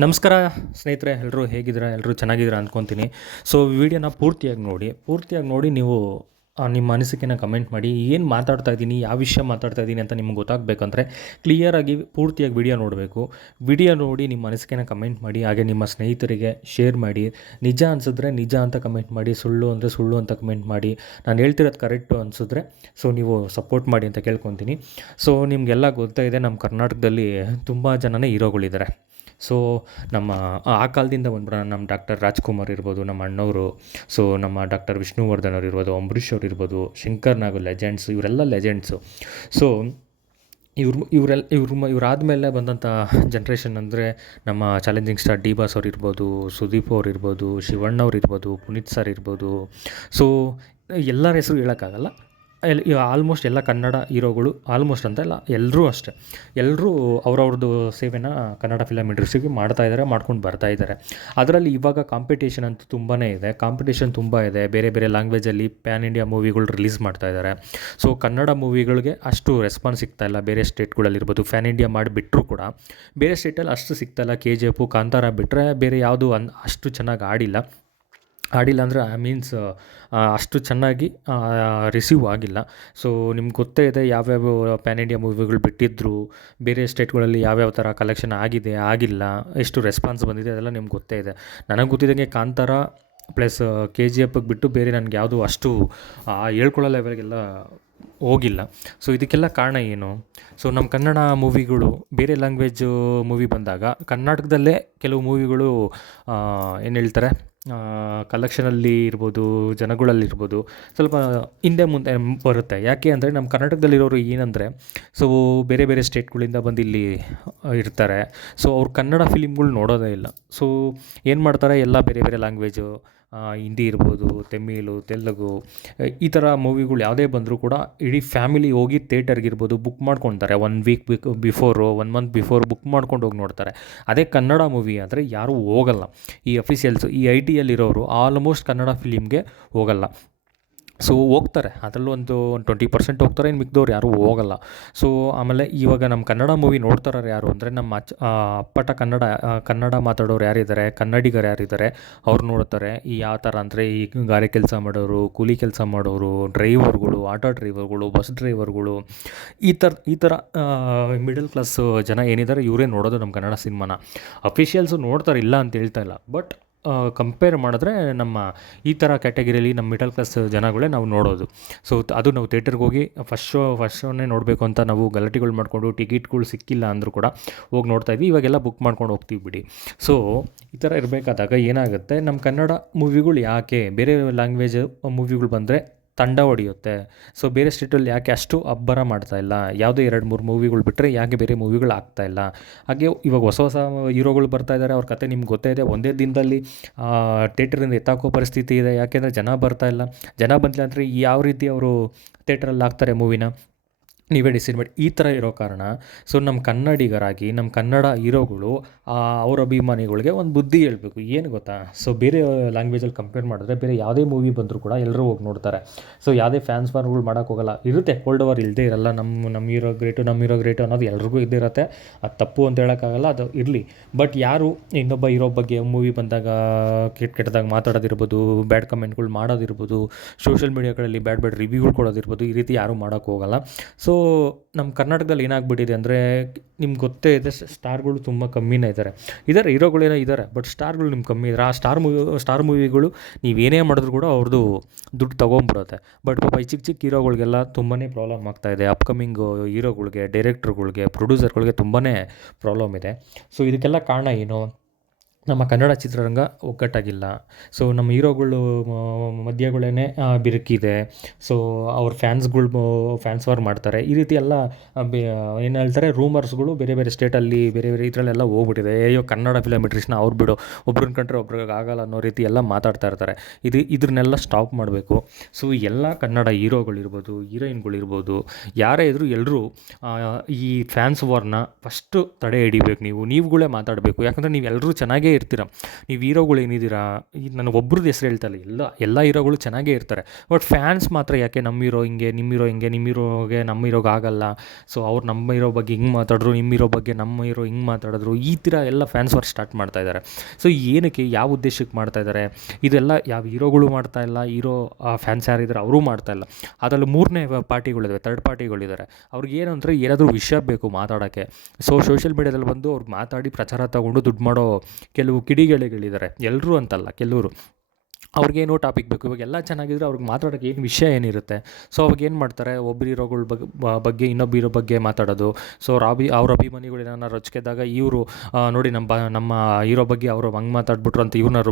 ನಮಸ್ಕಾರ ಸ್ನೇಹಿತರೆ, ಎಲ್ಲರೂ ಹೇಗಿದ್ದೀರಾ? ಎಲ್ಲರೂ ಚೆನ್ನಾಗಿದ್ದೀರಾ ಅಂದ್ಕೊತೀನಿ. ಸೊ ವಿಡಿಯೋನ ಪೂರ್ತಿಯಾಗಿ ನೋಡಿ ನೀವು ನಿಮ್ಮ ಅನಿಸಿಕೆನ ಕಮೆಂಟ್ ಮಾಡಿ. ಏನು ಮಾತಾಡ್ತಾ ಇದ್ದೀನಿ, ಯಾವ ವಿಷಯ ಮಾತಾಡ್ತಾ ಇದ್ದೀನಿ ಅಂತ ನಿಮ್ಗೆ ಗೊತ್ತಾಗಬೇಕಂದ್ರೆ ಕ್ಲಿಯರಾಗಿ ಪೂರ್ತಿಯಾಗಿ ವಿಡಿಯೋ ನೋಡಬೇಕು. ವಿಡಿಯೋ ನೋಡಿ ನಿಮ್ಮ ಅನಿಸಿಕೆನ ಕಮೆಂಟ್ ಮಾಡಿ. ಹಾಗೆ ನಿಮ್ಮ ಸ್ನೇಹಿತರಿಗೆ ಶೇರ್ ಮಾಡಿ. ನಿಜ ಅನಿಸಿದ್ರೆ ನಿಜ ಅಂತ ಕಮೆಂಟ್ ಮಾಡಿ, ಸುಳ್ಳು ಅಂದರೆ ಸುಳ್ಳು ಅಂತ ಕಮೆಂಟ್ ಮಾಡಿ. ನಾನು ಹೇಳ್ತಿರೋದು ಕರೆಕ್ಟು ಅನಿಸಿದ್ರೆ ಸೊ ನೀವು ಸಪೋರ್ಟ್ ಮಾಡಿ ಅಂತ ಕೇಳ್ಕೊತೀನಿ. ಸೊ ನಿಮಗೆಲ್ಲ ಗೊತ್ತಾಗಿದೆ, ನಮ್ಮ ಕರ್ನಾಟಕದಲ್ಲಿ ತುಂಬ ಜನನೇ ಹೀರೋಗಳಿದ್ದಾರೆ. ಸೊ ನಮ್ಮ ಆ ಕಾಲದಿಂದ ಬಂದ್ಬಿಡೋಣ. ನಮ್ಮ ಡಾಕ್ಟರ್ ರಾಜ್‌ಕುಮಾರ್ ಇರ್ಬೋದು, ನಮ್ಮ ಅಣ್ಣವರು. ಸೊ ನಮ್ಮ ಡಾಕ್ಟರ್ ವಿಷ್ಣುವರ್ಧನ್ ಅವ್ರು ಇರ್ಬೋದು, ಅಂಬರೀಷ್ ಅವ್ರು ಇರ್ಬೋದು, ಶಂಕರ್ ನಾಗ್ ಲೆಜೆಂಡ್ಸ್, ಇವರೆಲ್ಲ ಲೆಜೆಂಡ್ಸು. ಸೊ ಇವರಾದಮೇಲೆ ಬಂದಂಥ ಜನ್ರೇಷನ್ ಅಂದರೆ ನಮ್ಮ ಚಾಲೆಂಜಿಂಗ್ ಸ್ಟಾರ್ ಡಿ ಬಾಸ್ ಅವ್ರು ಇರ್ಬೋದು, ಸುದೀಪ್ ಅವ್ರು ಇರ್ಬೋದು, ಶಿವಣ್ಣ ಅವ್ರು ಇರ್ಬೋದು, ಪುನೀತ್ ಸರ್ ಇರ್ಬೋದು. ಸೊ ಎಲ್ಲರ ಹೆಸರು ಹೇಳೋಕ್ಕಾಗಲ್ಲ. ಆಲ್ಮೋಸ್ಟ್ ಎಲ್ಲ ಕನ್ನಡ ಹೀರೋಗಳು, ಆಲ್ಮೋಸ್ಟ್ ಅಂತ ಇಲ್ಲ, ಎಲ್ಲರೂ ಅಷ್ಟೇ. ಎಲ್ಲರೂ ಅವ್ರವ್ರದ್ದು ಸೇವೆನ ಕನ್ನಡ ಫಿಲಮ್ ಇಂಡಸ್ಟ್ರಿಗೆ ಮಾಡ್ಕೊಂಡು ಬರ್ತಾಯಿದ್ದಾರೆ. ಅದರಲ್ಲಿ ಇವಾಗ ಕಾಂಪಿಟೇಷನ್ ಅಂತೂ ತುಂಬಾ ಇದೆ. ಬೇರೆ ಬೇರೆ ಲ್ಯಾಂಗ್ವೇಜಲ್ಲಿ ಪ್ಯಾನ್ ಇಂಡಿಯಾ ಮೂವಿಗಳು ರಿಲೀಸ್ ಮಾಡ್ತಾಯಿದ್ದಾರೆ. ಸೊ ಕನ್ನಡ ಮೂವಿಗಳಿಗೆ ಅಷ್ಟು ರೆಸ್ಪಾನ್ಸ್ ಸಿಗ್ತಾಯಿಲ್ಲ. ಬೇರೆ ಸ್ಟೇಟ್ಗಳಲ್ಲಿರ್ಬೋದು ಪ್ಯಾನ್ ಇಂಡಿಯಾ ಮಾಡಿಬಿಟ್ರೂ ಕೂಡ ಬೇರೆ ಸ್ಟೇಟಲ್ಲಿ ಅಷ್ಟು ಸಿಗ್ತಾಯಿಲ್ಲ. KGF, ಕಾಂತಾರ ಬಿಟ್ಟರೆ ಬೇರೆ ಯಾವುದೂ ಅಷ್ಟು ಚೆನ್ನಾಗಿ ಆಡಿಲ್ಲ ಅಂದರೆ ಮೀನ್ಸ್ ಅಷ್ಟು ಚೆನ್ನಾಗಿ ರಿಸೀವ್ ಆಗಿಲ್ಲ. ಸೊ ನಿಮ್ಗೆ ಗೊತ್ತೇ ಇದೆ ಯಾವ್ಯಾವ ಪ್ಯಾನ್ ಇಂಡಿಯಾ ಮೂವಿಗಳು ಬಿಟ್ಟಿದ್ದರು, ಬೇರೆ ಸ್ಟೇಟ್ಗಳಲ್ಲಿ ಯಾವ್ಯಾವ ಥರ ಕಲೆಕ್ಷನ್ ಆಗಿದೆ, ಆಗಿಲ್ಲ, ಎಷ್ಟು ರೆಸ್ಪಾನ್ಸ್ ಬಂದಿದೆ, ಅದೆಲ್ಲ ನಿಮ್ಗೆ ಗೊತ್ತೇ ಇದೆ. ನನಗೆ ಗೊತ್ತಿದ್ದಂಗೆ ಕಾಂತಾರ ಪ್ಲಸ್ KGFಗೆ ಬಿಟ್ಟು ಬೇರೆ ನನಗೆ ಯಾವುದು ಅಷ್ಟು ಹೇಳ್ಕೊಳ್ಳೋ ಲೆವೆಲ್ಗೆಲ್ಲ ಹೋಗಿಲ್ಲ. ಸೊ ಇದಕ್ಕೆಲ್ಲ ಕಾರಣ ಏನು? ಸೊ ನಮ್ಮ ಕನ್ನಡ ಮೂವಿಗಳು ಬೇರೆ ಲ್ಯಾಂಗ್ವೇಜು ಮೂವಿ ಬಂದಾಗ ಕರ್ನಾಟಕದಲ್ಲೇ ಕೆಲವು ಮೂವಿಗಳು ಏನು ಹೇಳ್ತಾರೆ, ಕಲೆಕ್ಷನಲ್ಲಿ ಇರ್ಬೋದು, ಜನಗಳಲ್ಲಿರ್ಬೋದು ಸ್ವಲ್ಪ ಹಿಂದೆ ಮುಂದೆ ಬರುತ್ತೆ. ಯಾಕೆ ಅಂದರೆ ನಮ್ಮ ಕರ್ನಾಟಕದಲ್ಲಿರೋರು ಏನಂದರೆ, ಸೊ ಬೇರೆ ಬೇರೆ ಸ್ಟೇಟ್ಗಳಿಂದ ಬಂದು ಇಲ್ಲಿ ಇರ್ತಾರೆ. ಸೊ ಅವ್ರು ಕನ್ನಡ ಫಿಲಿಮ್ಗಳು ನೋಡೋದೇ ಇಲ್ಲ. ಸೊ ಏನು ಮಾಡ್ತಾರೆ, ಎಲ್ಲ ಬೇರೆ ಬೇರೆ ಲ್ಯಾಂಗ್ವೇಜು, ಹಿಂದಿ ಇರ್ಬೋದು, ತಮಿಳು, ತೆಲುಗು, ಈ ಥರ ಮೂವಿಗಳು ಯಾವುದೇ ಬಂದರೂ ಕೂಡ ಇಡೀ ಫ್ಯಾಮಿಲಿ ಹೋಗಿ ಥಿಯೇಟರ್ಗಿರ್ಬೋದು ಬುಕ್ ಮಾಡ್ಕೊತಾರೆ. 1 week before, 1 month before book ಮಾಡ್ಕೊಂಡು ಹೋಗಿ ನೋಡ್ತಾರೆ. ಅದೇ ಕನ್ನಡ ಮೂವಿ ಆದರೆ ಯಾರೂ ಹೋಗಲ್ಲ. ಈ ಅಫಿಷಿಯಲ್ಸು, ಈ IT ಯಲ್ಲಿರೋರು ಆಲ್ಮೋಸ್ಟ್ ಕನ್ನಡ ಫಿಲಿಮ್ಗೆ ಹೋಗಲ್ಲ. ಸೊ ಹೋಗ್ತಾರೆ, ಅದರಲ್ಲೂ ಒಂದು 20% ಹೋಗ್ತಾರೆ, ಇನ್ನು ಮಿಕ್ದವ್ರು ಯಾರೂ ಹೋಗಲ್ಲ. ಸೊ ಆಮೇಲೆ ಇವಾಗ ನಮ್ಮ ಕನ್ನಡ ಮೂವಿ ನೋಡ್ತಾರೋರು ಯಾರು ಅಂದರೆ ನಮ್ಮ ಅಪ್ಪಟ ಕನ್ನಡ ಮಾತಾಡೋರು ಯಾರಿದ್ದಾರೆ, ಕನ್ನಡಿಗರು ಯಾರಿದ್ದಾರೆ ಅವ್ರು ನೋಡ್ತಾರೆ. ಈ ಯಾವ ಥರ ಅಂದರೆ ಈ ಗಾರೆ ಕೆಲಸ ಮಾಡೋರು, ಕೂಲಿ ಕೆಲಸ ಮಾಡೋರು, ಡ್ರೈವರ್ಗಳು, ಆಟೋ ಡ್ರೈವರ್ಗಳು, ಬಸ್ ಡ್ರೈವರ್ಗಳು, ಈ ಥರ ಮಿಡಲ್ ಕ್ಲಾಸ್ ಜನ ಏನಿದ್ದಾರೆ ಇವರೇ ನೋಡೋದು ನಮ್ಮ ಕನ್ನಡ ಸಿನಿಮಾನ. ಅಫಿಷಿಯಲ್ಸು ನೋಡ್ತಾರೆ, ಇಲ್ಲ ಅಂತ ಹೇಳ್ತಾ ಇಲ್ಲ. ಬಟ್ ಕಂಪೇರ್ ಮಾಡಿದ್ರೆ ನಮ್ಮ ಈ ಥರ ಕ್ಯಾಟಗಿರಿಯಲ್ಲಿ ನಮ್ಮ ಮಿಡಲ್ ಕ್ಲಾಸ್ ಜನಗಳೇ ನಾವು ನೋಡೋದು. ಸೊ ಅದು ನಾವು ಥಿಯೇಟರ್ಗೆ ಹೋಗಿ ಫಸ್ಟ್ ಶೋನೇ ನೋಡಬೇಕು ಅಂತ ನಾವು ಗಲಾಟೆಗಳು ಮಾಡಿಕೊಂಡು ಟಿಕೆಟ್ಗಳು ಸಿಕ್ಕಿಲ್ಲ ಅಂದರೂ ಕೂಡ ಹೋಗಿ ನೋಡ್ತಾಯಿದ್ವಿ. ಇವಾಗೆಲ್ಲ ಬುಕ್ ಮಾಡ್ಕೊಂಡು ಹೋಗ್ತೀವಿ ಬಿಡಿ. ಸೊ ಈ ಥರ ಇರಬೇಕಾದಾಗ ಏನಾಗುತ್ತೆ, ನಮ್ಮ ಕನ್ನಡ ಮೂವಿಗಳು ಯಾಕೆ ಬೇರೆ ಲ್ಯಾಂಗ್ವೇಜ್ ಮೂವಿಗಳು ಬಂದರೆ ತಂಡ ಹೊಡೆಯುತ್ತೆ. ಸೊ ಬೇರೆ ಸ್ಟೇಟಲ್ಲಿ ಯಾಕೆ ಅಷ್ಟು ಅಬ್ಬರ ಮಾಡ್ತಾಯಿಲ್ಲ? ಯಾವುದೋ 2-3 ಮೂವಿಗಳು ಬಿಟ್ಟರೆ ಯಾಕೆ ಬೇರೆ ಮೂವಿಗಳು ಆಗ್ತಾಯಿಲ್ಲ? ಹಾಗೆ ಇವಾಗ ಹೊಸ ಹೀರೋಗಳು ಬರ್ತಾಯಿದ್ದಾರೆ. ಅವ್ರ ಕತೆ ನಿಮ್ಗೆ ಗೊತ್ತೇ ಇದೆ. ಒಂದೇ ದಿನದಲ್ಲಿ ಥಿಯೇಟ್ರಿಂದ ಎತ್ತಾಕೋ ಪರಿಸ್ಥಿತಿ ಇದೆ. ಯಾಕೆಂದರೆ ಜನ ಬರ್ತಾಯಿಲ್ಲ. ಜನ ಬಂದಿಲ್ಲ ಅಂದರೆ ಯಾವ ರೀತಿ ಅವರು ಥಿಯೇಟ್ರಲ್ಲಿ ಹಾಕ್ತಾರೆ ಮೂವಿನ? ನೀವೇ ಡಿಸೈಡ್ ಮಾಡಿ. ಈ ಥರ ಇರೋ ಕಾರಣ ಸೊ ನಮ್ಮ ಕನ್ನಡಿಗರಾಗಿ ನಮ್ಮ ಕನ್ನಡ ಹೀರೋಗಳು ಅವ್ರ ಅಭಿಮಾನಿಗಳಿಗೆ ಒಂದು ಬುದ್ಧಿ ಹೇಳ್ಬೇಕು. ಏನು ಗೊತ್ತಾ, ಸೊ ಬೇರೆ ಲ್ಯಾಂಗ್ವೇಜಲ್ಲಿ ಕಂಪೇರ್ ಮಾಡಿದ್ರೆ ಬೇರೆ ಯಾವುದೇ ಮೂವಿ ಬಂದರೂ ಕೂಡ ಎಲ್ಲರೂ ಹೋಗಿ ನೋಡ್ತಾರೆ. ಸೊ ಯಾವುದೇ ಫ್ಯಾನ್ಸ್ ವಾರ್ಗಳು ಮಾಡೋಕ್ಕೋಗಲ್ಲ. ಇರುತ್ತೆ, ಕೋಲ್ಡ್ ವಾರ್ ಇಲ್ಲದೇ ಇರಲ್ಲ. ನಮ್ಮ ಹೀರೋ ಗ್ರೇಟು ಅನ್ನೋದು ಎಲ್ರಿಗೂ ಇದ್ದೇ ಇರುತ್ತೆ. ಅದು ತಪ್ಪು ಅಂತ ಹೇಳೋಕ್ಕಾಗಲ್ಲ, ಅದು ಇರಲಿ. ಬಟ್ ಯಾರು ಇನ್ನೊಬ್ಬ ಹೀರೋ ಬಗ್ಗೆ ಮೂವಿ ಬಂದಾಗ ಕೆಟ್ಟದಾಗಿ ಮಾತಾಡೋದಿರ್ಬೋದು, ಬ್ಯಾಡ್ ಕಮೆಂಟ್ಗಳು ಮಾಡೋದಿರ್ಬೋದು, ಸೋಷಿಯಲ್ ಮೀಡಿಯಾಗಳಲ್ಲಿ ಬ್ಯಾಡ್ ರಿವ್ಯೂಗಳು ಕೊಡೋದಿರ್ಬೋದು, ಈ ರೀತಿ ಯಾರೂ ಮಾಡೋಕ್ಕೋಗಲ್ಲ. ಸೊ ನಮ್ಮ ಕರ್ನಾಟಕದಲ್ಲಿ ಏನಾಗ್ಬಿಟ್ಟಿದೆ ಅಂದರೆ, ನಿಮ್ಗೆ ಗೊತ್ತೇ ಇದೆ, ಸ್ಟಾರ್ಗಳು ತುಂಬ ಕಮ್ಮಿನೇ ಇದ್ದಾರೆ, ಹೀರೋಗಳೇನೋ ಇದ್ದಾರೆ, ಬಟ್ ಸ್ಟಾರ್ಗಳು ನಿಮ್ಗೆ ಕಮ್ಮಿ ಇದ್ದಾರೆ. ಆ ಸ್ಟಾರ್ ಮೂವಿಗಳು ನೀವೇನೇ ಮಾಡಿದ್ರು ಕೂಡ ಅವ್ರದ್ದು ದುಡ್ಡು ತೊಗೊಂಬಿಡುತ್ತೆ. ಬಟ್ ಪಾಪ ಈ ಚಿಕ್ಕ ಹೀರೋಗಳಿಗೆಲ್ಲ ತುಂಬಾ ಪ್ರಾಬ್ಲಮ್ ಆಗ್ತಾಯಿದೆ. ಅಪ್ಕಮಿಂಗು ಹೀರೋಗಳಿಗೆ, ಡೈರೆಕ್ಟ್ರುಗಳಿಗೆ, ಪ್ರೊಡ್ಯೂಸರ್ಗಳಿಗೆ ತುಂಬಾ ಪ್ರಾಬ್ಲಮ್ ಇದೆ. ಸೊ ಇದಕ್ಕೆಲ್ಲ ಕಾರಣ ಏನು? ನಮ್ಮ ಕನ್ನಡ ಚಿತ್ರರಂಗ ಒಗ್ಗಟ್ಟಾಗಿಲ್ಲ. ಸೊ ನಮ್ಮ ಹೀರೋಗಳು ಮಧ್ಯಗಳೇ ಬಿರುಕಿದೆ. ಸೊ ಅವ್ರ ಫ್ಯಾನ್ಸ್ ವಾರ್ ಮಾಡ್ತಾರೆ. ಈ ರೀತಿ ಎಲ್ಲ ಏನು ಹೇಳ್ತಾರೆ, ರೂಮರ್ಸ್ಗಳು ಬೇರೆ ಬೇರೆ ಸ್ಟೇಟಲ್ಲಿ ಬೇರೆ ಬೇರೆ ಇದರಲ್ಲೆಲ್ಲ ಹೋಗ್ಬಿಟ್ಟಿದೆ. ಅಯ್ಯೋ ಕನ್ನಡ ಫಿಲಮ್ ಇಂಡಸ್ಟ್ರಿನ ಅವ್ರು ಬಿಡು, ಒಬ್ರನ್ನ ಕಂಡ್ರೆ ಒಬ್ರಿಗೆ ಆಗಲ್ಲ ಅನ್ನೋ ರೀತಿ ಎಲ್ಲ ಮಾತಾಡ್ತಾ ಇರ್ತಾರೆ. ಇದನ್ನೆಲ್ಲ ಸ್ಟಾಪ್ ಮಾಡಬೇಕು. ಸೊ ಎಲ್ಲ ಕನ್ನಡ ಹೀರೋಗಳಿರ್ಬೋದು, ಹೀರೋಯಿನ್ಗಳಿರ್ಬೋದು, ಯಾರೇ ಇದ್ದರೂ ಎಲ್ಲರೂ ಈ ಫ್ಯಾನ್ಸ್ ವಾರ್ನ ಫಸ್ಟು ತಡೆ ಹಿಡಿಬೇಕು. ನೀವುಗಳೇ ಮಾತಾಡಬೇಕು. ಯಾಕಂದರೆ ನೀವು ಎಲ್ಲರೂ ಚೆನ್ನಾಗೇ ಚೆನ್ನಾಗೇ ಇರ್ತೀರ. ನೀವು ಹೀರೋಗಳು ಏನಿದ್ದೀರಾ, ಈಗ ನಾನು ಒಬ್ರದ್ದು ಹೆಸ್ರು ಹೇಳ್ತಾ ಇಲ್ಲ, ಎಲ್ಲ ಹೀರೋಗಳು ಚೆನ್ನಾಗೇ ಇರ್ತಾರೆ. ಬಟ್ ಫ್ಯಾನ್ಸ್ ಮಾತ್ರ ಯಾಕೆ ನಮ್ಮ ಹೀರೋ ಹಿಂಗೆ, ನಿಮ್ಮ ಹೀರೋ ಹಿಂಗೆ, ನಿಮ್ಮ ಹೀರೋಗೆ ನಮ್ಮ ಹೀರೋಗೆ ಆಗಲ್ಲ, ಸೊ ಅವ್ರು ನಮ್ಮ ಹೀರೋ ಬಗ್ಗೆ ಹಿಂಗೆ ಮಾತಾಡಿದ್ರು, ನಿಮ್ಮ ಹೀರೋ ಬಗ್ಗೆ ನಮ್ಮ ಹೀರೋ ಹಿಂಗೆ ಮಾತಾಡಿದ್ರು, ಈ ಥರ ಎಲ್ಲ ಫ್ಯಾನ್ಸ್ ವಾರ್ ಸ್ಟಾರ್ಟ್ ಮಾಡ್ತಾ ಇದ್ದಾರೆ. ಸೊ ಏನಕ್ಕೆ, ಯಾವ ಉದ್ದೇಶಕ್ಕೆ ಮಾಡ್ತಾ ಇದ್ದಾರೆ? ಇದೆಲ್ಲ ಯಾವ ಹೀರೋಗಳು ಮಾಡ್ತಾ ಇಲ್ಲ, ಹೀರೋ ಫ್ಯಾನ್ಸ್ ಯಾರಿದ್ದಾರೆ ಅವರೂ ಮಾಡ್ತಾ ಇಲ್ಲ. ಅದರಲ್ಲಿ ಮೂರನೇ ಪಾರ್ಟಿಗಳಿವೆ, ಥರ್ಡ್ ಪಾರ್ಟಿಗಳಿದ್ದಾರೆ. ಅವ್ರಿಗೆ ಏನಂದರೆ ಏನಾದರೂ ವಿಷಯ ಬೇಕು ಮಾತಾಡೋಕ್ಕೆ. ಸೊ ಸೋಷಿಯಲ್ ಮೀಡ್ಯಾದಲ್ಲಿ ಬಂದು ಅವ್ರು ಮಾತಾಡಿ ಪ್ರಚಾರ ತಗೊಂಡು ದುಡ್ಡು ಮಾಡೋ ಕೆಲವು ಕಿಡಿಗೇಡಿಗಳಿದ್ದಾರೆ. ಎಲ್ಲರೂ ಅಂತಲ್ಲ, ಕೆಲವರು. ಅವ್ರಿಗೇನೋ ಟಾಪಿಕ್ ಬೇಕು. ಇವಾಗ ಎಲ್ಲ ಚೆನ್ನಾಗಿದ್ರೆ ಅವ್ರಿಗೆ ಮಾತಾಡೋಕ್ಕೆ ಏನು ವಿಷಯ ಏನಿರುತ್ತೆ? ಸೊ ಅವಾಗ ಏನು ಮಾಡ್ತಾರೆ, ಒಬ್ಬರು ಹೀರೋಗಳ ಬಗ್ಗೆ ಇನ್ನೊಬ್ಬ ಹೀರೋ ಬಗ್ಗೆ ಮಾತಾಡೋದು. ಸೊ ಅವ್ರ ಅಭಿಮಾನಿಗಳು ಏನಾರ ರೊಚ್ಚಿಗೆದ್ದಾಗ ಇವರು ನೋಡಿ ನಮ್ಮ ಹೀರೋ ಬಗ್ಗೆ ಅವರು ಹಂಗೆ ಮಾತಾಡ್ಬಿಟ್ರು ಅಂತ ಇವ್ರನ್ನ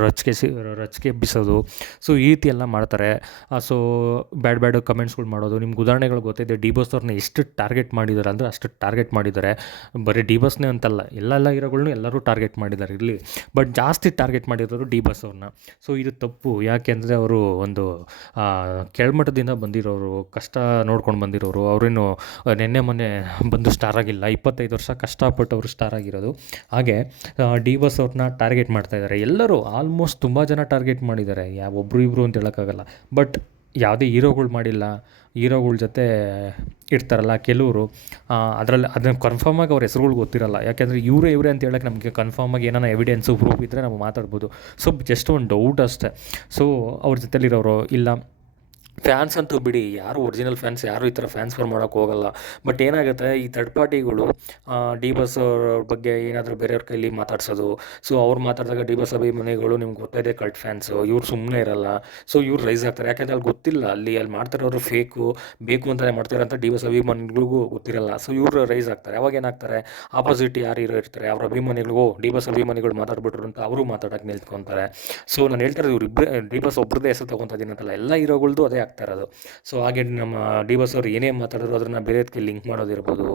ರೊಚ್ಚಿಗೆ ಎಬ್ಬಿಸೋದು. ಸೊ ಈ ರೀತಿ ಎಲ್ಲ ಮಾಡ್ತಾರೆ. ಸೊ ಬ್ಯಾಡ್ ಕಮೆಂಟ್ಸ್ಗಳು ಮಾಡೋದು. ನಿಮ್ಗೆ ಉದಾಹರಣೆಗಳು ಗೊತ್ತಿದೆ, ಡಿ ಬಾಸ್ ಅವ್ರನ್ನ ಎಷ್ಟು ಟಾರ್ಗೆಟ್ ಮಾಡಿದ್ದಾರೆ ಅಂದರೆ ಅಷ್ಟು ಟಾರ್ಗೆಟ್ ಮಾಡಿದ್ದಾರೆ. ಬರೀ ಡಿ ಬಾಸ್ನೇ ಅಂತಲ್ಲ, ಎಲ್ಲ ಹೀರೋಗಳ್ನೂ ಎಲ್ಲರೂ ಟಾರ್ಗೆಟ್ ಮಾಡಿದ್ದಾರೆ ಇರಲಿ. ಬಟ್ ಜಾಸ್ತಿ ಟಾರ್ಗೆಟ್ ಮಾಡಿರೋರು ಡಿ ಬಾಸ್ ಅವ್ರನ್ನ. ಸೊ ಇದು ತಪ್ಪು. ಯಾಕೆಂದರೆ ಅವರು ಒಂದು ಕೆಳಮಟ್ಟದಿಂದ ಬಂದಿರೋರು, ಕಷ್ಟ ನೋಡ್ಕೊಂಡು ಬಂದಿರೋರು. ಅವರೇನು ನೆನ್ನೆ ಮೊನ್ನೆ ಬಂದು ಸ್ಟಾರ್ ಆಗಿಲ್ಲ, 25 ವರ್ಷ ಕಷ್ಟಪಟ್ಟು ಅವರು ಸ್ಟಾರ್ ಆಗಿರೋದು. ಹಾಗೆ ಡಿ ಬಾಸ್ ಅವ್ರನ್ನ ಟಾರ್ಗೆಟ್ ಮಾಡ್ತಾಯಿದ್ದಾರೆ ಎಲ್ಲರೂ. ಆಲ್ಮೋಸ್ಟ್ ತುಂಬ ಜನ ಟಾರ್ಗೆಟ್ ಮಾಡಿದ್ದಾರೆ, ಒಬ್ಬರು ಇಬ್ಬರು ಅಂತ ಹೇಳೋಕ್ಕಾಗಲ್ಲ. ಬಟ್ ಯಾವುದೇ ಹೀರೋಗಳು ಮಾಡಿಲ್ಲ. ಹೀರೋಗಳ ಜೊತೆ ಇರ್ತಾರಲ್ಲ ಕೆಲವರು, ಅದನ್ನು ಕನ್ಫರ್ಮಾಗಿ ಅವ್ರ ಹೆಸ್ರುಗಳು ಗೊತ್ತಿರಲ್ಲ. ಯಾಕೆಂದರೆ ಇವರೇ ಅಂತ ಹೇಳೋಕ್ಕೆ ನಮಗೆ ಕನ್ಫರ್ಮಾಗಿ ಏನಾರ ಎವಿಡೆನ್ಸು ಪ್ರೂಫ್ ಇದ್ದರೆ ನಾವು ಮಾತಾಡ್ಬೋದು. ಸೊ ಜಸ್ಟ್ ಒಂದು ಡೌಟ್ ಅಷ್ಟೇ. ಸೊ ಅವ್ರ ಜೊತೆಲಿರೋರು ಇಲ್ಲ. ಫ್ಯಾನ್ಸ್ ಅಂತೂ ಬಿಡಿ, ಯಾರು ಒರಿಜಿನಲ್ ಫ್ಯಾನ್ಸ್ ಯಾರು ಈ ಥರ ಫ್ಯಾನ್ಸ್ ಫಾರ್ ಮಾಡೋಕ್ಕೆ ಹೋಗಲ್ಲ. ಬಟ್ ಏನಾಗುತ್ತೆ, ಈ ಥರ್ಡ್ ಪಾರ್ಟಿಗಳು ಡಿ ಬಾಸ್ ಅವ್ರ ಬಗ್ಗೆ ಏನಾದರೂ ಬೇರೆಯವ್ರ ಕೈಲಿ ಮಾತಾಡ್ಸೋದು. ಸೊ ಅವ್ರು ಮಾತಾಡಿದಾಗ ಡಿ ಬಾಸ್ ಅಭಿಮಾನಿಗಳು ನಿಮ್ಗೆ ಗೊತ್ತಿದೆ ಕಲ್ಟ್ ಫ್ಯಾನ್ಸು, ಇವ್ರು ಸುಮ್ಮನೆ ಇರಲ್ಲ. ಸೊ ಇವ್ರು ರೈಸ್ ಆಗ್ತಾರೆ. ಯಾಕೆಂದರೆ ಅಲ್ಲಿ ಗೊತ್ತಿಲ್ಲ, ಅಲ್ಲಿ ಮಾಡ್ತಿರೋರು ಫೇಕು, ಬೇಕು ಅಂತಲೇ ಮಾಡ್ತಾರೆ ಅಂತ ಡಿ ಬಾಸ್ ಅಭಿಮಾನಿಗಳಿಗೂ ಗೊತ್ತಿರಲ್ಲ. ಸೊ ಇವರು ರೈಸ್ ಆಗ್ತಾರೆ. ಅವಾಗ ಏನಾಗ್ತಾರೆ, ಆಪೋಸಿಟ್ ಯಾರು ಇರ್ತಾರೆ ಅವ್ರ ಅಭಿಮಾನಿಗಳಿಗೂ ಡಿ ಬಾಸ್ ಅಭಿಮಾನಿಗಳು ಮಾತಾಡ್ಬಿಟ್ರು ಅಂತ ಅವರು ಮಾತಾಡೋಕ್ಕೆ ನಿಲ್ತ್ಕೊತಾರೆ. ಸೊ ನಾನು ಹೇಳ್ತಾರೆ, ಡಿ ಬಾಸ್ ಒಬ್ರದ್ದೇ ಹೆಸರು ತೊಗೊತಾ ಇದ್ದೀನಿ ಅಂತಲ್ಲ, ಎಲ್ಲ ಹೀರೋಗಳ್ದು ಅದೇ ಆಗ್ತಾ ಇರೋದು. ಸೊ ಹಾಗೆ ನಮ್ಮ ಡಿ ಬಾಸ್ ಅವ್ರು ಏನೇ ಮಾತಾಡಿದ್ರು ಅದನ್ನು ಬೇರೆದಕ್ಕೆ ಲಿಂಕ್ ಮಾಡೋದಿರ್ಬೋದು.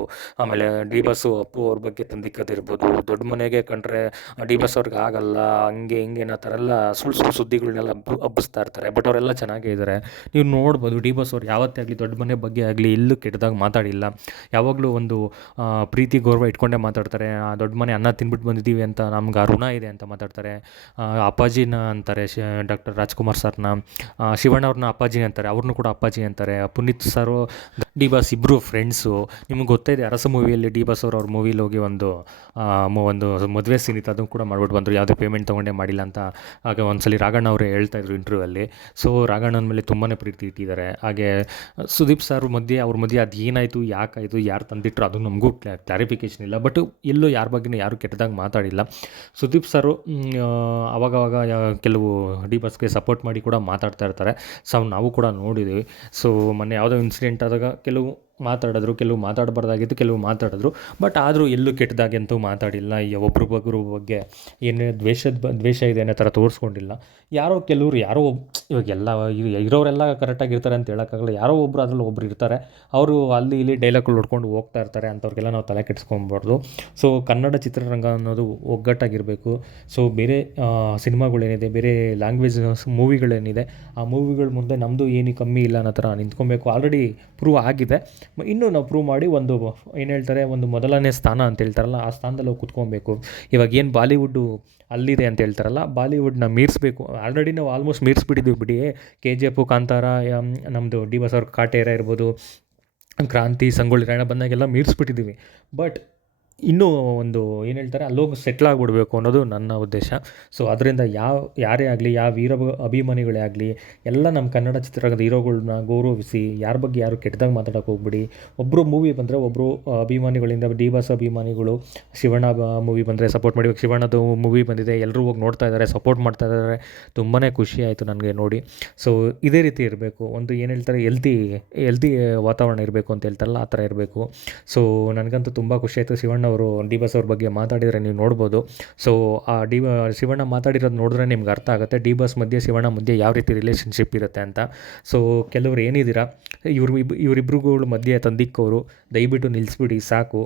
ಆಮೇಲೆ ಡಿ ಬಾಸು ಅಪ್ಪು ಅವ್ರ ಬಗ್ಗೆ ತಂದಿಕ್ಕೋದಿರ್ಬೋದು. ದೊಡ್ಡ ಮನೆಗೆ ಕಂಡ್ರೆ ಡಿ ಬಾಸ್ ಅವ್ರಿಗೆ ಆಗಲ್ಲ, ಹಂಗೆ ಹಿಂಗೆ ಅನ್ನೋ ಥರ ಎಲ್ಲ ಸುಳ್ಳು ಸುದ್ದಿಗಳನ್ನೆಲ್ಲ ಹಬ್ಬಿಸ್ತಾ ಇರ್ತಾರೆ. ಬಟ್ ಅವರೆಲ್ಲ ಚೆನ್ನಾಗೇ ಇದ್ದಾರೆ. ನೀವು ನೋಡ್ಬೋದು, ಡಿ ಬಾಸ್ ಅವ್ರು ಯಾವತ್ತೇ ಆಗಲಿ ದೊಡ್ಡ ಮನೆ ಬಗ್ಗೆ ಆಗಲಿ ಎಲ್ಲೂ ಕೆಟ್ಟದಾಗ ಮಾತಾಡಿಲ್ಲ. ಯಾವಾಗಲೂ ಒಂದು ಪ್ರೀತಿ ಗೌರವ ಇಟ್ಕೊಂಡೇ ಮಾತಾಡ್ತಾರೆ. ದೊಡ್ಡ ಮನೆ ಅನ್ನ ತಿನ್ಬಿಟ್ಟು ಬಂದಿದ್ದೀವಿ ಅಂತ, ನಮ್ಗೆ ಆ ಋಣ ಇದೆ ಅಂತ ಮಾತಾಡ್ತಾರೆ. ಅಪ್ಪಾಜಿನ ಅಂತಾರೆ, ಡಾಕ್ಟರ್ ರಾಜ್ಕುಮಾರ್ ಸರ್ನ. ಶಿವಣ್ಣ ಅವ್ರನ್ನ ಅಪ್ಪಾಜಿ ಅಂತಾರೆ, ಅವ್ರನ್ನೂ ಕೂಡ ಅಪ್ಪಾಜಿ ಅಂತಾರೆ. ಪುನೀತ್ ಸರು ಡಿ ಬಾಸ್ ಇಬ್ಬರು ಫ್ರೆಂಡ್ಸು. ನಿಮ್ಗೆ ಗೊತ್ತಿದೆ, ಅರಸ ಮೂವಿಯಲ್ಲಿ ಡಿ ಬಾಸ್ ಅವ್ರ ಮೂವಿಲಿ ಹೋಗಿ ಒಂದು ಮದುವೆ ಸೀನ್ ಇತ್ತು, ಅದನ್ನು ಕೂಡ ಮಾಡ್ಬಿಟ್ಟು ಬಂದರು. ಯಾವುದೇ ಪೇಮೆಂಟ್ ತೊಗೊಂಡೇ ಮಾಡಿಲ್ಲ ಅಂತ. ಹಾಗೆ ಒಂದ್ಸಲಿ ರಾಘಣ್ಣ ಅವರೇ ಹೇಳ್ತಾಯಿದ್ರು ಇಂಟರ್ವ್ಯೂವಲ್ಲಿ. ಸೊ ರಾಘಣ್ಣನ ಮೇಲೆ ತುಂಬಾ ಪ್ರೀತಿ ಇಟ್ಟಿದ್ದಾರೆ. ಹಾಗೆ ಸುದೀಪ್ ಸರ್ ಅವ್ರ ಮಧ್ಯೆ ಅದು ಏನಾಯಿತು, ಯಾಕಾಯಿತು, ಯಾರು ತಂದಿಟ್ಟರು ಅದು ನಮಗೂ ಕ್ಲಾರಿಫಿಕೇಷನ್ ಇಲ್ಲ. ಬಟ್ ಎಲ್ಲೂ ಯಾರ ಬಗ್ಗೆನೂ ಯಾರು ಕೆಟ್ಟದಾಗ ಮಾತಾಡಿಲ್ಲ. ಸುದೀಪ್ ಸರು ಅವಾಗವಾಗ ಕೆಲವು ಡಿ ಬಾಸ್ಗೆ ಸಪೋರ್ಟ್ ಮಾಡಿ ಕೂಡ ಮಾತಾಡ್ತಾ ಇರ್ತಾರೆ. ಸೊ ನಾವು ಕೂಡ ನೋಡಿದ್ದೀವಿ. ಸೊ ಮೊನ್ನೆ ಯಾವುದೋ ಇನ್ಸಿಡೆಂಟ್ ಆದಾಗ ಕೆಲವು ಮಾತಾಡಿದ್ರು, ಕೆಲವು ಮಾತಾಡಬಾರ್ದಾಗಿತ್ತು, ಕೆಲವು ಮಾತಾಡಿದ್ರು. ಬಟ್ ಆದರೂ ಎಲ್ಲೂ ಕೆಟ್ಟದಾಗಿ ಅಂತೂ ಮಾತಾಡಿಲ್ಲ. ಒಬ್ರ ಬಗ್ಗೆ ಏನೇ ದ್ವೇಷ ಇದೆ ಅನ್ನೋ ಥರ ತೋರಿಸ್ಕೊಂಡಿಲ್ಲ. ಯಾರೋ ಕೆಲವರು ಇವಾಗ ಇರೋರೆಲ್ಲ ಕರೆಕ್ಟಾಗಿರ್ತಾರೆ ಅಂತ ಹೇಳೋಕ್ಕಾಗಲ್ಲ. ಯಾರೋ ಒಬ್ಬರು ಅದರಲ್ಲಿ ಒಬ್ರು ಇರ್ತಾರೆ, ಅವರು ಅಲ್ಲಿ ಇಲ್ಲಿ ಡೈಲಾಗ್ಗಳು ಹೊಡ್ಕೊಂಡು ಹೋಗ್ತಾ ಇರ್ತಾರೆ. ಅಂಥವ್ರಿಗೆಲ್ಲ ನಾವು ತಲೆ ಕೆಡಿಸ್ಕೊಬಾರ್ದು. ಸೊ ಕನ್ನಡ ಚಿತ್ರರಂಗ ಅನ್ನೋದು ಒಗ್ಗಟ್ಟಾಗಿರಬೇಕು. ಸೊ ಬೇರೆ ಸಿನಿಮಾಗಳೇನಿದೆ, ಬೇರೆ ಲ್ಯಾಂಗ್ವೇಜ್ ಮೂವಿಗಳೇನಿದೆ, ಆ ಮೂವಿಗಳ ಮುಂದೆ ನಮ್ಮದು ಏನು ಕಮ್ಮಿ ಇಲ್ಲ ಅನ್ನೋ ಥರ ನಿಂತ್ಕೊಬೇಕು. ಆಲ್ರೆಡಿ ಪ್ರೂವ್ ಆಗಿದೆ. ಇನ್ನೂ ನಾವು ಪ್ರೂವ್ ಮಾಡಿ ಏನು ಹೇಳ್ತಾರೆ, ಒಂದು ಮೊದಲನೇ ಸ್ಥಾನ ಅಂತ ಹೇಳ್ತಾರಲ್ಲ, ಆ ಸ್ಥಾನದಲ್ಲಿ ಹೋಗಿ ಕುತ್ಕೊಬೇಕು. ಇವಾಗ ಏನು ಬಾಲಿವುಡ್ಡು ಅಲ್ಲಿದೆ ಅಂತ ಹೇಳ್ತಾರಲ್ಲ, ಬಾಲಿವುಡ್ನ ಮೀರಿಸ್ಬೇಕು. ಆಲ್ರೆಡಿ ನಾವು ಆಲ್ಮೋಸ್ಟ್ ಮೀರಿಸ್ಬಿಟ್ಟಿದ್ದೀವಿ ಬಿಡಿ. KGF, ಕಾಂತಾರ, ನಮ್ಮದು ಡಿ ಬಾಸ್ ಅವ್ರ ಕಾಟೇರ ಇರ್ಬೋದು, ಕ್ರಾಂತಿ, ಸಂಗೊಳ್ಳಿ ರಾಯಣ್ಣ ಬಂದಾಗೆಲ್ಲ ಮೀರಿಸ್ಬಿಟ್ಟಿದ್ದೀವಿ. ಬಟ್ ಇನ್ನೂ ಒಂದು ಏನು ಹೇಳ್ತಾರೆ, ಅಲ್ಲೋಗಿ ಸೆಟ್ಲ್ ಆಗಿಬಿಡ್ಬೇಕು ಅನ್ನೋದು ನನ್ನ ಉದ್ದೇಶ. ಸೊ ಅದರಿಂದ ಯಾರೇ ಆಗಲಿ, ಯಾವ ಅಭಿಮಾನಿಗಳೇ ಆಗಲಿ, ಎಲ್ಲ ನಮ್ಮ ಕನ್ನಡ ಚಿತ್ರರಂಗದ ಹೀರೋಗಳ್ನ ಗೌರವಿಸಿ, ಯಾರ ಬಗ್ಗೆ ಯಾರು ಕೆಟ್ಟದಾಗ ಮಾತಾಡೋಕೆ ಹೋಗ್ಬಿಡಿ. ಒಬ್ಬರು ಮೂವಿ ಬಂದರೆ ಒಬ್ಬರು ಅಭಿಮಾನಿಗಳಿಂದ, ಡಿ ಬಾಸ್ ಅಭಿಮಾನಿಗಳು ಶಿವಣ್ಣ ಮೂವಿ ಬಂದರೆ ಸಪೋರ್ಟ್ ಮಾಡಿ. ಶಿವಣ್ಣದು ಮೂವಿ ಬಂದಿದೆ, ಎಲ್ಲರೂ ಹೋಗಿ ನೋಡ್ತಾ ಇದ್ದಾರೆ, ಸಪೋರ್ಟ್ ಮಾಡ್ತಾ ಇದ್ದಾರೆ. ತುಂಬಾ ಖುಷಿ ಆಯಿತು ನನಗೆ ನೋಡಿ. ಸೊ ಇದೇ ರೀತಿ ಇರಬೇಕು. ಒಂದು ಏನು ಹೇಳ್ತಾರೆ, ಹೆಲ್ತಿ ವಾತಾವರಣ ಇರಬೇಕು ಅಂತ ಹೇಳ್ತಾರಲ್ಲ, ಆ ಥರ ಇರಬೇಕು. ಸೊ ನನಗಂತೂ ತುಂಬ ಖುಷಿ ಆಯಿತು. ಶಿವಣ್ಣ ಅವರು ಡಿ ಬಾಸ್ ಅವ್ರ ಬಗ್ಗೆ ಮಾತಾಡಿದರೆ ನೀವು ನೋಡ್ಬೋದು. ಸೊ ಆ ಶಿವಣ್ಣ ಮಾತಾಡಿರೋದು ನೋಡಿದ್ರೆ ನಿಮ್ಗೆ ಅರ್ಥ ಆಗುತ್ತೆ, ಡಿ ಬಾಸ್ ಮಧ್ಯೆ ಶಿವಣ್ಣ ಮಧ್ಯೆ ಯಾವ ರೀತಿ ರಿಲೇಷನ್ಶಿಪ್ ಇರುತ್ತೆ ಅಂತ. ಸೊ ಕೆಲವರು ಏನಿದ್ದೀರಾ, ಇವರಿಬ್ರುಗಳ ಮಧ್ಯೆ ತಂದಿಕ್ಕೋರು, ದಯವಿಟ್ಟು ನಿಲ್ಲಿಸ್ಬಿಡಿ ಸಾಕು.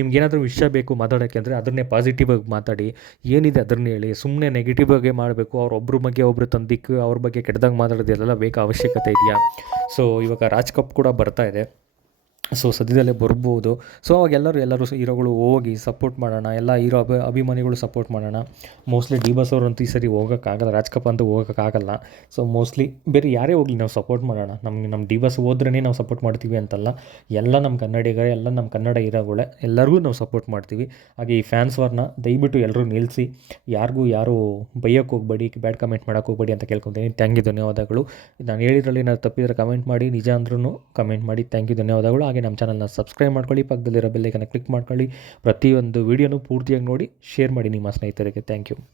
ನಿಮ್ಗೇನಾದರೂ ವಿಷಯ ಬೇಕು ಮಾತಾಡೋಕ್ಕೆ ಅಂದರೆ ಅದನ್ನೇ ಪಾಸಿಟಿವ್ ಆಗಿ ಮಾತಾಡಿ, ಏನಿದೆ ಅದನ್ನೇ ಹೇಳಿ. ಸುಮ್ಮನೆ ನೆಗೆಟಿವ್ ಆಗಿ ಮಾಡಬೇಕು, ಅವ್ರೊಬ್ಬರ ಬಗ್ಗೆ ಒಬ್ಬರು ತಂದಿಕ್ಕು ಅವ್ರ ಬಗ್ಗೆ ಕೆಟ್ಟದಾಗ ಮಾತಾಡೋದೆಲ್ಲ ಬೇಕಾ, ಅವಶ್ಯಕತೆ ಇದೆಯಾ? ಸೊ ಇವಾಗ ರಾಜ್ ಕಪ್ ಕೂಡ ಬರ್ತಾ ಇದೆ. ಸೊ ಸದ್ಯದಲ್ಲೇ ಬರ್ಬೋದು. ಸೊ ಅವಾಗ ಎಲ್ಲರೂ ಹೀರೋಗಳು ಹೋಗಿ ಸಪೋರ್ಟ್ ಮಾಡೋಣ, ಎಲ್ಲ ಹೀರೋ ಅಭಿಮಾನಿಗಳು ಸಪೋರ್ಟ್ ಮಾಡೋಣ. ಮೋಸ್ಟ್ಲಿ ಡಿ ಬಾಸ್ ಅವರಂತೂ ಈ ಸರಿ ಹೋಗೋಕ್ಕಾಗಲ್ಲ, ರಾಜ್‌ಕಪ ಅಂತೂ ಹೋಗೋಕ್ಕಾಗಲ್ಲ. ಸೊ ಮೋಸ್ಟ್ಲಿ ಬೇರೆ ಯಾರೇ ಹೋಗಲಿ ನಾವು ಸಪೋರ್ಟ್ ಮಾಡೋಣ. ನಮ್ಮ ಡಿ ಬಾಸ್ ಹೋದ್ರೇ ನಾವು ಸಪೋರ್ಟ್ ಮಾಡ್ತೀವಿ ಅಂತಲ್ಲ, ಎಲ್ಲ ನಮ್ಮ ಕನ್ನಡಿಗರೇ, ಎಲ್ಲ ನಮ್ಮ ಕನ್ನಡ ಹೀರೋಗಳೇ, ಎಲ್ಲರಿಗೂ ನಾವು ಸಪೋರ್ಟ್ ಮಾಡ್ತೀವಿ. ಹಾಗೆ ಈ ಫ್ಯಾನ್ಸ್ ವಾರ್ನ ದಯವಿಟ್ಟು ಎಲ್ಲರೂ ನಿಲ್ಲಿಸಿ, ಯಾರು ಬೈಯೋಕ್ಕೆ ಹೋಗಬೇಡಿ, ಬ್ಯಾಡ್ ಕಮೆಂಟ್ ಮಾಡೋಕ್ಕೆ ಹೋಗಬೇಡಿ ಅಂತ ಕೇಳ್ಕೊತೀನಿ. ಥ್ಯಾಂಕ್ ಯು, ಧನ್ಯವಾದಗಳು. ನಾನು ಹೇಳಿದ್ರಲ್ಲಿ ಏನಾದ್ರು ತಪ್ಪಿದರೆ ಕಮೆಂಟ್ ಮಾಡಿ, ನಿಜ ಅಂದ್ರೂ ಕಮೆಂಟ್ ಮಾಡಿ. ಥ್ಯಾಂಕ್ ಯು, ಧನ್ಯವಾದಗಳು. ಹಾಗೆ ನಮ್ಮ ಚಾನಲ್ನ ಸಬ್ಸ್ಕ್ರೈಬ್ ಮಾಡ್ಕೊಳ್ಳಿ, ಪಕ್ಕದಲ್ಲಿರೋ ಬೆಲ್ ಐಕನ್ನ ಕ್ಲಿಕ್ ಮಾಡ್ಕೊಳ್ಳಿ. ಪ್ರತಿಯೊಂದು ವೀಡಿಯೋನೂ ಪೂರ್ತಿಯಾಗಿ ನೋಡಿ, ಶೇರ್ ಮಾಡಿ ನಿಮ್ಮ ಸ್ನೇಹಿತರಿಗೆ. Thank you.